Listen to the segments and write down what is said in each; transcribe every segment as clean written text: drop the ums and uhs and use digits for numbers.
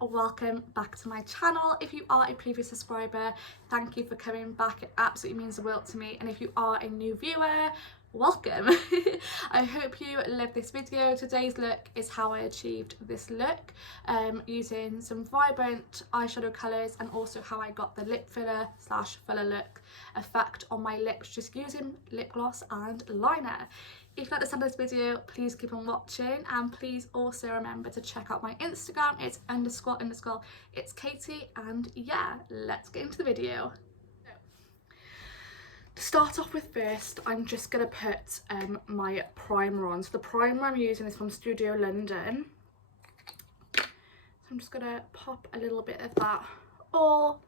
and welcome back to my channel. If you are a previous subscriber, thank you for coming back. It absolutely means the world to me. And if you are a new viewer, welcome. I hope you love this video. Today's look is how I achieved this look using some vibrant eyeshadow colours, and also how I got the lip filler slash filler look effect on my lips just using lip gloss and liner. If you like the sound of this video, please keep on watching, and please also remember to check out my Instagram. It's __ it's Katie, and yeah, let's get into the video. To start off with first, I'm just going to put my primer on. So the primer I'm using is from Studio London. So I'm just going to pop a little bit of that all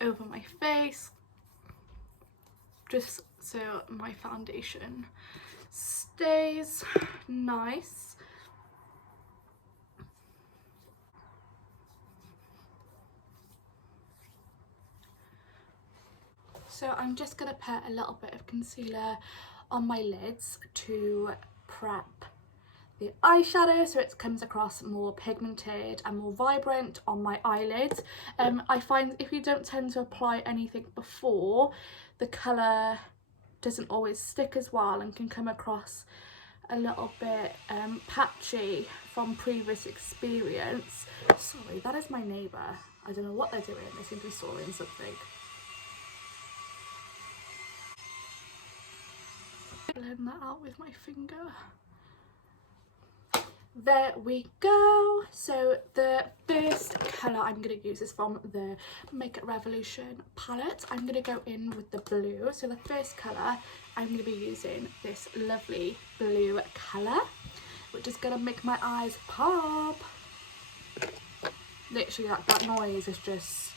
over my face, just so my foundation stays nice. So I'm just going to put a little bit of concealer on my lids to prep the eyeshadow so it comes across more pigmented and more vibrant on my eyelids. I find if you don't tend to apply anything before, the colour doesn't always stick as well and can come across a little bit patchy from previous experience. Sorry, that is my neighbour. I don't know what they're doing. They seem to be sawing something. Blend that out with my finger. There we go. So the first colour I'm going to use is from the Makeup Revolution palette. I'm going to go in with the blue. So the first colour, I'm going to be using this lovely blue colour, which is going to make my eyes pop. Literally that noise is just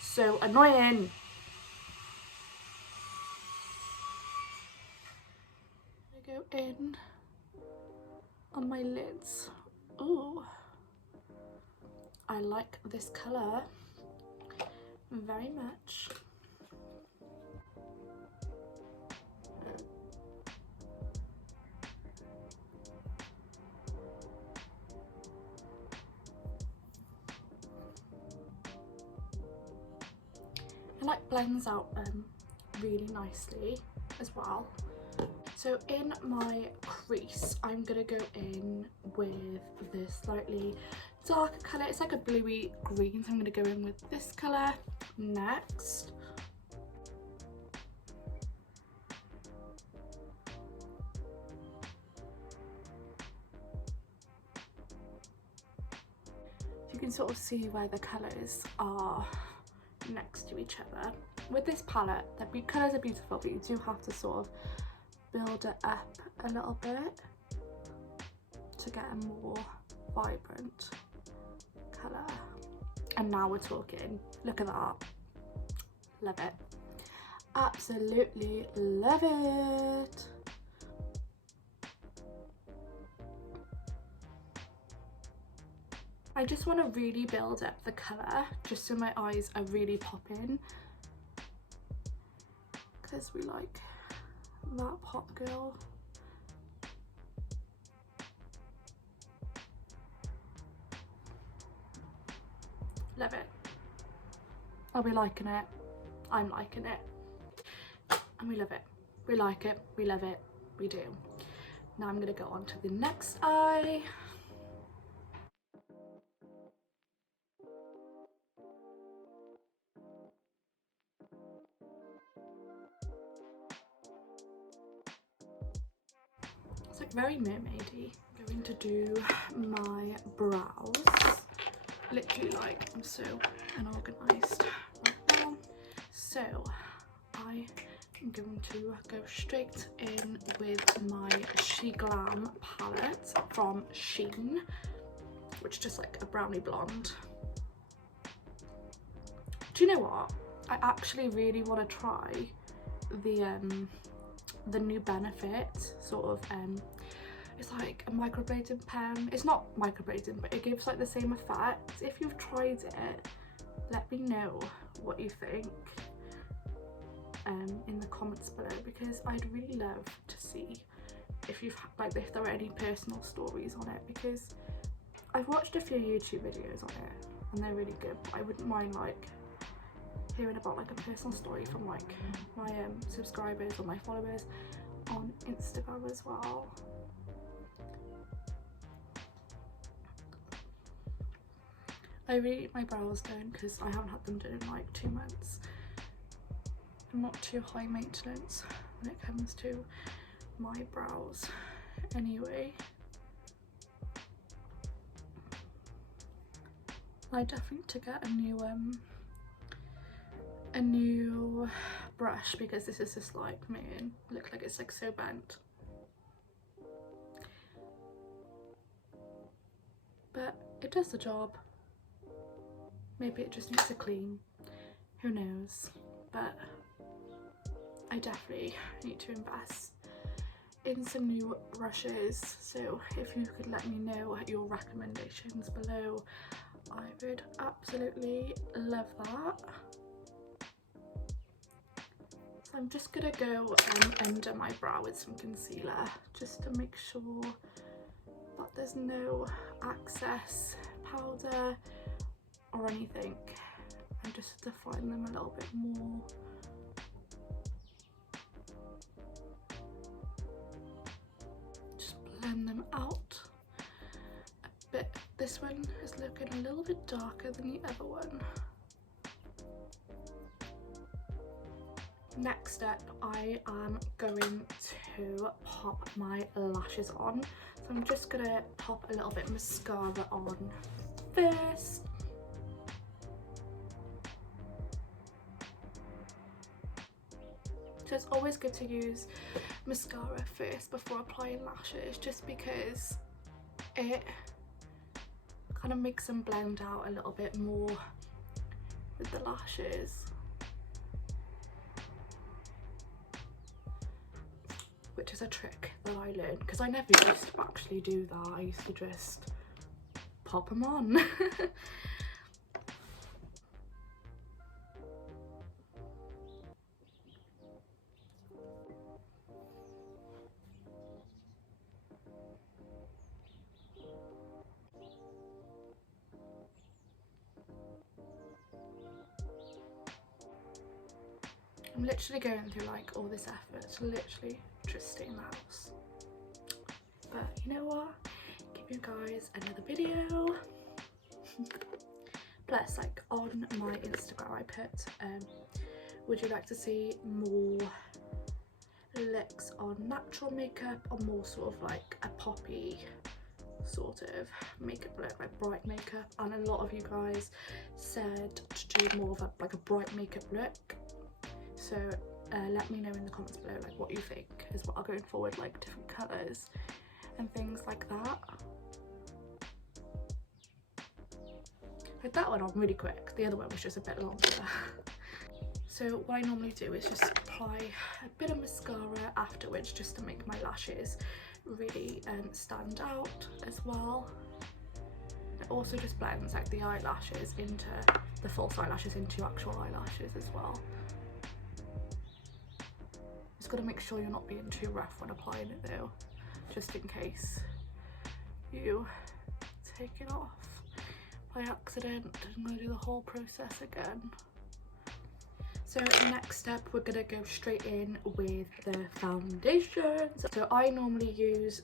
so annoying. I go in on my lids. Oh, I like this colour very much. It like blends out really nicely as well. So in my crease, I'm going to go in with this slightly darker colour. It's like a bluey green, so I'm going to go in with this colour next. You can sort of see where the colours are next to each other. With this palette, the colours are beautiful, but you do have to sort of build it up a little bit to get a more vibrant colour. And now we're talking. Look at that. Love it. Absolutely love it. I just want to really build up the colour just so my eyes are really popping, because we like that pop girl. Love it. Are we liking it? I'm liking it. And we love it. We like it. We love it. We do. Now I'm going to go on to the next eye. It's like very mermaidy. I'm going to do my brows. Literally, like, I'm so unorganised right now. So I am going to go straight in with my She Glam palette from Shein, which is just like a brownie blonde. Do you know what? I actually really want to try the new Benefit sort of it's like a microblading pen. It's not microblading, but it gives like the same effect. If you've tried it, let me know what you think in the comments below, because I'd really love to see if you've if there are any personal stories on it, because I've watched a few YouTube videos on it and they're really good, but I wouldn't mind like hearing about like a personal story from like my subscribers or my followers on Instagram as well. I really need my brows done because I haven't had them done in like 2 months. I'm not too high maintenance when it comes to my brows anyway. I definitely need to get a new brush because this is just like making it look like it's like so bent. But it does the job. Maybe it just needs to clean, who knows, but I definitely need to invest in some new brushes, so if you could let me know your recommendations below, I would absolutely love that. So I'm just gonna go under my brow with some concealer just to make sure that there's no excess powder or anything, and just define them a little bit more. Just blend them out a bit. This one is looking a little bit darker than the other one. Next up, I am going to pop my lashes on. So I'm just gonna pop a little bit of mascara on first. So it's always good to use mascara first before applying lashes, just because it kind of makes them blend out a little bit more with the lashes, which is a trick that I learned because I never used to actually do that. I used to just pop them on. I'm literally going through like all this effort to literally just stay in the house. But you know what? Give you guys another video. Plus, like on my Instagram I put, would you like to see more looks on natural makeup or more sort of like a poppy sort of makeup look, like bright makeup? And a lot of you guys said to do more of like a bright makeup look. So let me know in the comments below like what you think as well going forward, like different colours and things like that. But that one on really quick, the other one was just a bit longer. So what I normally do is just apply a bit of mascara afterwards just to make my lashes really stand out as well. It also just blends like the eyelashes into the false eyelashes into actual eyelashes as well. Just got to make sure you're not being too rough when applying it though, just in case you take it off by accident. I'm going to do the whole process again. So next step, we're going to go straight in with the foundation. So I normally use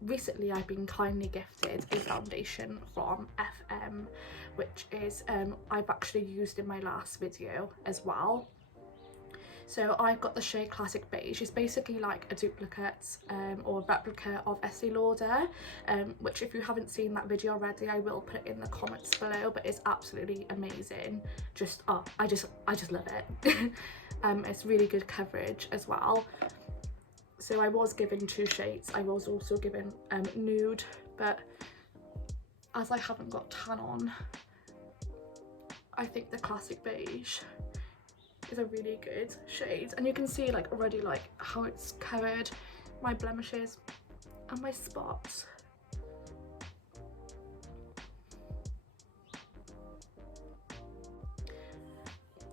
recently I've been kindly gifted a foundation from FM, which is I've actually used in my last video as well. So I've got the shade Classic Beige. It's basically like a duplicate or a replica of Estee Lauder, which if you haven't seen that video already, I will put it in the comments below, but it's absolutely amazing. Just, oh, I just love it. It's really good coverage as well. So I was given 2 shades. I was also given nude, but as I haven't got tan on, I think the Classic Beige is a really good shade, and you can see like already like how it's covered my blemishes and my spots.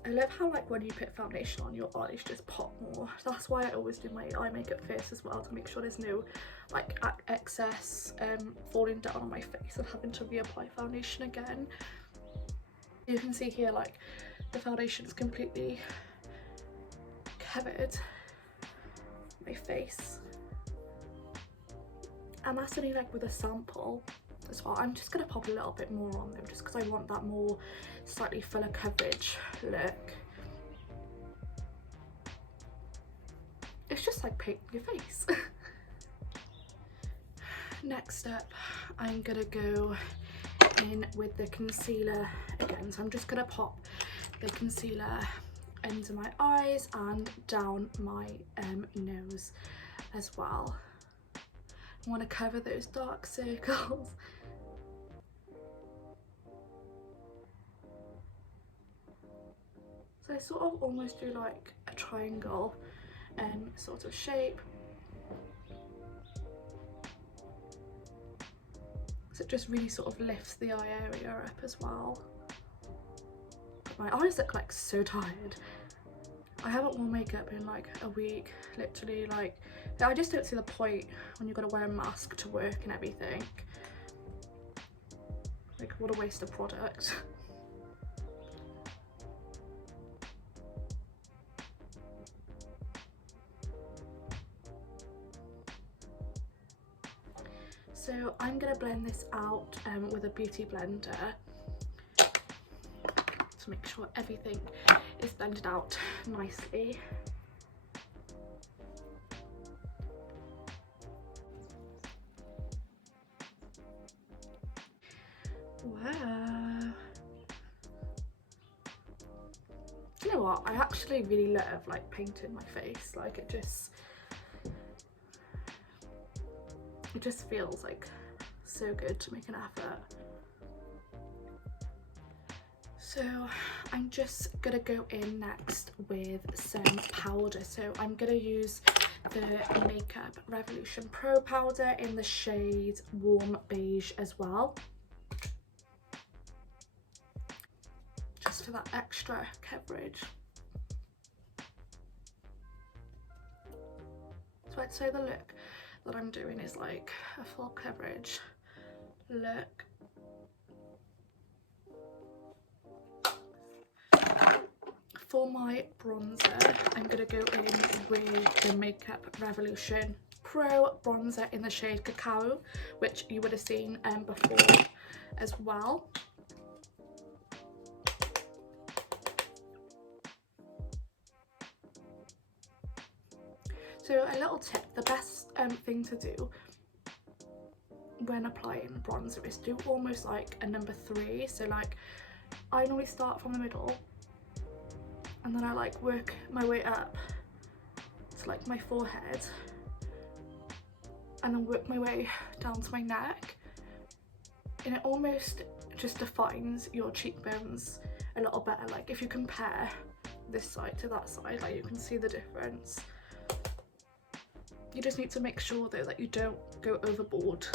I love how like when you put foundation on, your eyes just pop more. That's why I always do my eye makeup first as well, to make sure there's no like excess falling down on my face and having to reapply foundation again. You can see here like the foundation is completely covered my face, and that's only like with a sample as well. I'm just gonna pop a little bit more on them just because I want that more slightly fuller coverage look. It's just like painting your face. Next up, I'm gonna go in with the concealer again. So I'm just gonna pop the concealer under my eyes and down my nose as well. I want to cover those dark circles. So I sort of almost do like a triangle sort of shape. So it just really sort of lifts the eye area up as well. My eyes look like so tired. I haven't worn makeup in like a week, literally. Like, I just don't see the point when you've got to wear a mask to work and everything. Like, what a waste of product. So I'm gonna blend this out with a beauty blender to make sure everything is blended out nicely. Wow. You know what? I actually really love like painting my face. Like it just feels like so good to make an effort. So I'm just gonna go in next with some powder. So I'm gonna use the Makeup Revolution Pro powder in the shade Warm Beige as well, just for that extra coverage. So I'd say the look that I'm doing is like a full coverage look. For my bronzer, I'm going to go in with the Makeup Revolution Pro bronzer in the shade Cacao, which you would have seen before as well. So a little tip, the best thing to do when applying bronzer is do almost like a number 3. So like I normally start from the middle and then I like work my way up to like my forehead and then work my way down to my neck, and it almost just defines your cheekbones a little better. Like if you compare this side to that side, like you can see the difference. You just need to make sure though that you don't go overboard.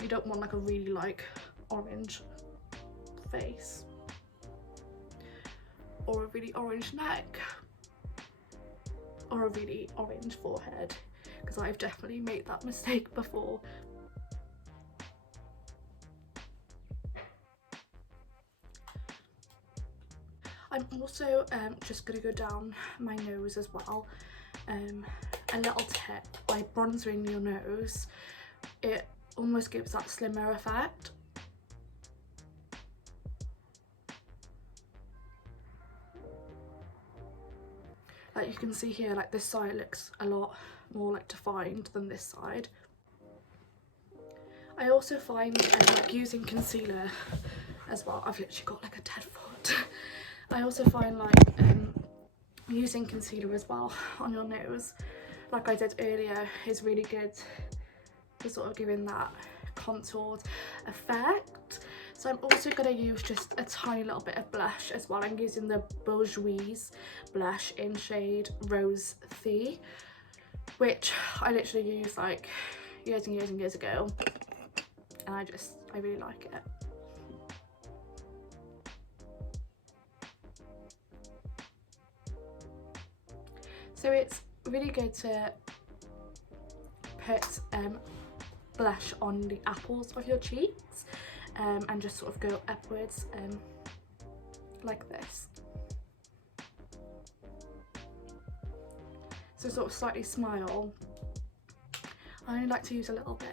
You don't want like a really like orange face or a really orange neck or a really orange forehead, because I've definitely made that mistake before. I'm also just going to go down my nose as well. A little tip, by bronzering your nose, it almost gives that slimmer effect. Like you can see here, like this side looks a lot more like defined than this side. I also find like using concealer as well, I've literally got like a dead foot. I also find like using concealer as well on your nose, like I did earlier, is really good for sort of giving that contoured effect. So I'm also going to use just a tiny little bit of blush as well. I'm using the Bourjois blush in shade Rose Thea, which I literally used like years and years and years ago, and I really like it. So it's really good to put blush on the apples of your cheeks and just sort of go upwards like this. So sort of slightly smile. I only like to use a little bit.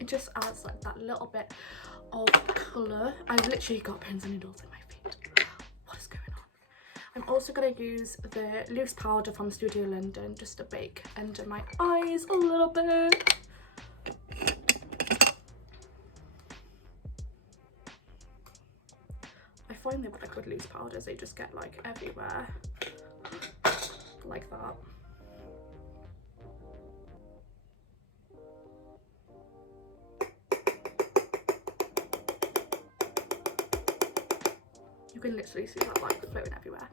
It just adds like that little bit of colour. I've literally got pins and needles in my feet. What is going on? I'm also going to use the loose powder from Studio London just to bake under my eyes a little bit. I find that like with loose powders, they just get like everywhere, like that. You can literally see that like floating everywhere.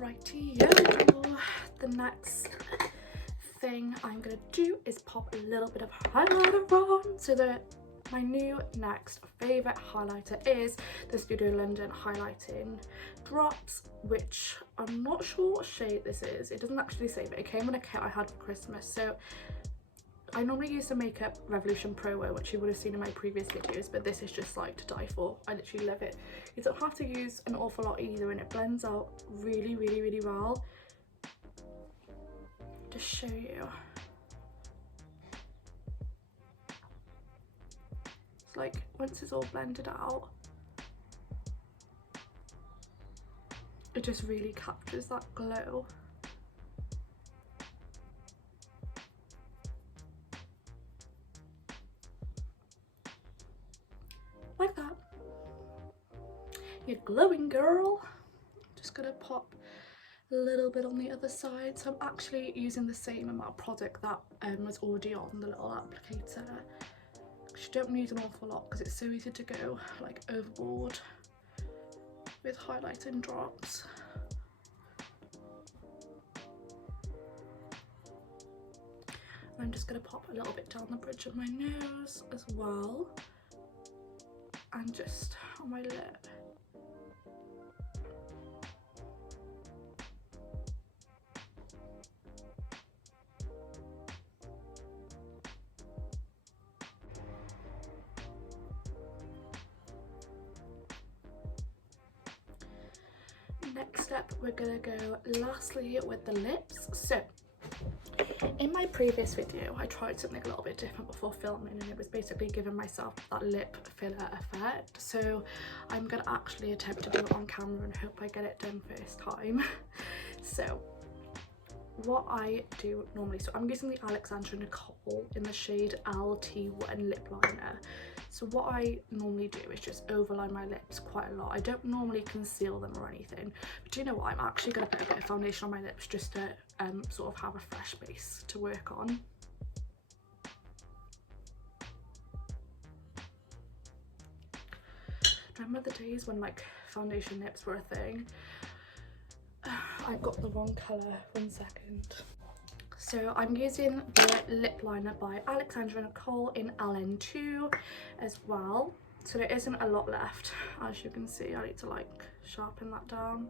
Rightio. The next thing I'm gonna do is pop a little bit of highlighter on. So my new next favourite highlighter is the Studio London highlighting drops, which I'm not sure what shade this is. It doesn't actually say, but it came in a kit I had for Christmas. So I normally use the Makeup Revolution Pro Wear, which you would have seen in my previous videos, but this is just like to die for. I literally love it. You don't have to use an awful lot either, and it blends out really, really, really well. Just show you. It's like once it's all blended out, it just really captures that glow. Like that. You're glowing, girl. Just gonna pop a little bit on the other side. So I'm actually using the same amount of product that was already on the little applicator. You don't need an awful lot because it's so easy to go like overboard with highlighting drops. I'm just gonna pop a little bit down the bridge of my nose as well, and just on my lip. Next step, we're gonna go lastly with the lips. So in my previous video, I tried something a little bit different before filming, and it was basically giving myself that lip filler effect. So I'm gonna actually attempt to do it on camera and hope I get it done first time. So what I do normally, so I'm using the Alexandra Nicole in the shade LT1 lip liner. So what I normally do is just overline my lips quite a lot. I don't normally conceal them or anything, but do you know what? I'm actually going to put a bit of foundation on my lips just to sort of have a fresh base to work on. Remember the days when like foundation lips were a thing? I got the wrong colour, 1 second. So I'm using the lip liner by Alexandra Nicole in LN2 as well. So there isn't a lot left, as you can see. I need to like sharpen that down.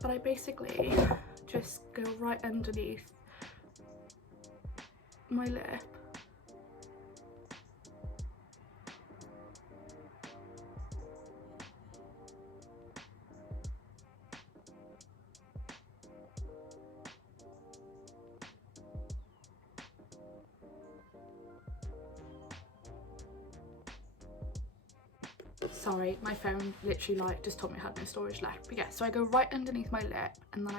But I basically just go right underneath my lip. Sorry, my phone literally like just told me I had no storage left. But yeah, so I go right underneath my lip, and then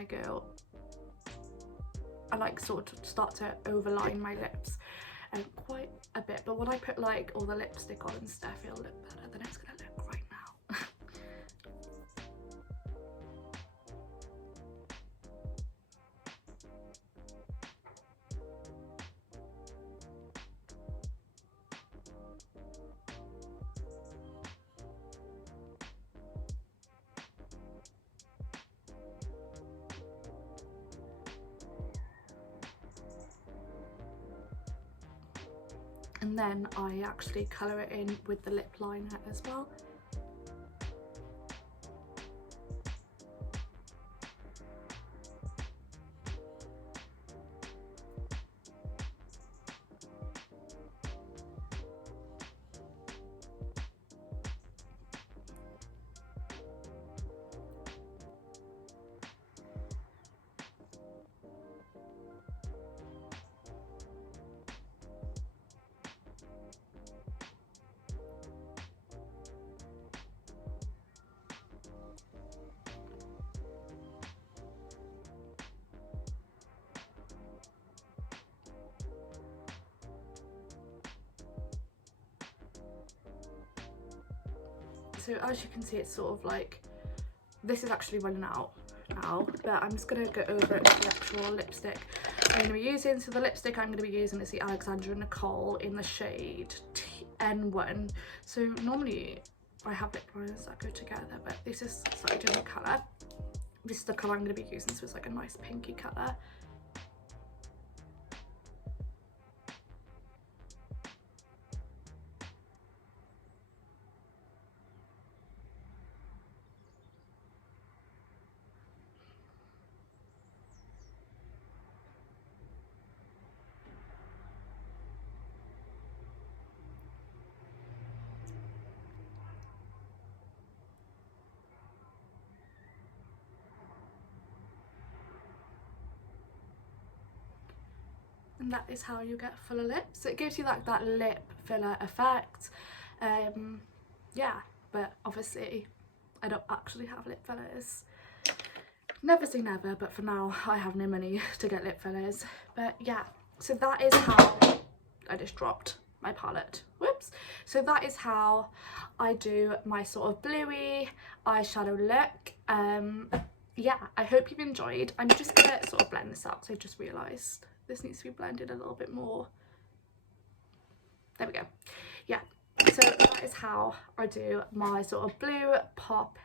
I like sort of start to overline my lips quite a bit. But when I put like all the lipstick on and stuff, it'll look better than it's gonna look right now. and then I actually colour it in with the lip liner as well. So as you can see, it's sort of like, this is actually running out now, but I'm just going to go over it with the actual lipstick I'm going to be using. So the lipstick I'm going to be using is the Alexandra Nicole in the shade N1. So normally I have lip liners that go together, but this is slightly different colour. This is the colour I'm going to be using, so it's like a nice pinky colour. And that is how you get fuller lips. So it gives you like that lip filler effect. Yeah, but obviously I don't actually have lip fillers. Never say never, but for now I have no money to get lip fillers. But yeah, so that is how I just dropped my palette. Whoops. So that is how I do my sort of bluey eyeshadow look. Yeah, I hope you've enjoyed. I'm just gonna sort of blend this out, so I just realised this needs to be blended a little bit more. There we go. Yeah, so that is how I do my sort of blue pop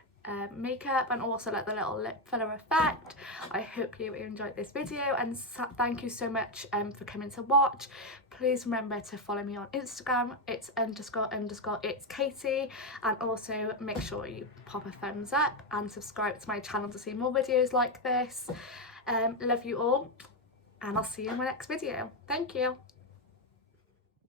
makeup, and also like the little lip filler effect. I hope you enjoyed this video, and thank you so much for coming to watch. Please remember to follow me on Instagram. It's _ it's Katie, and also make sure you pop a thumbs up and subscribe to my channel to see more videos like this. Love you all, and I'll see you in my next video. Thank you.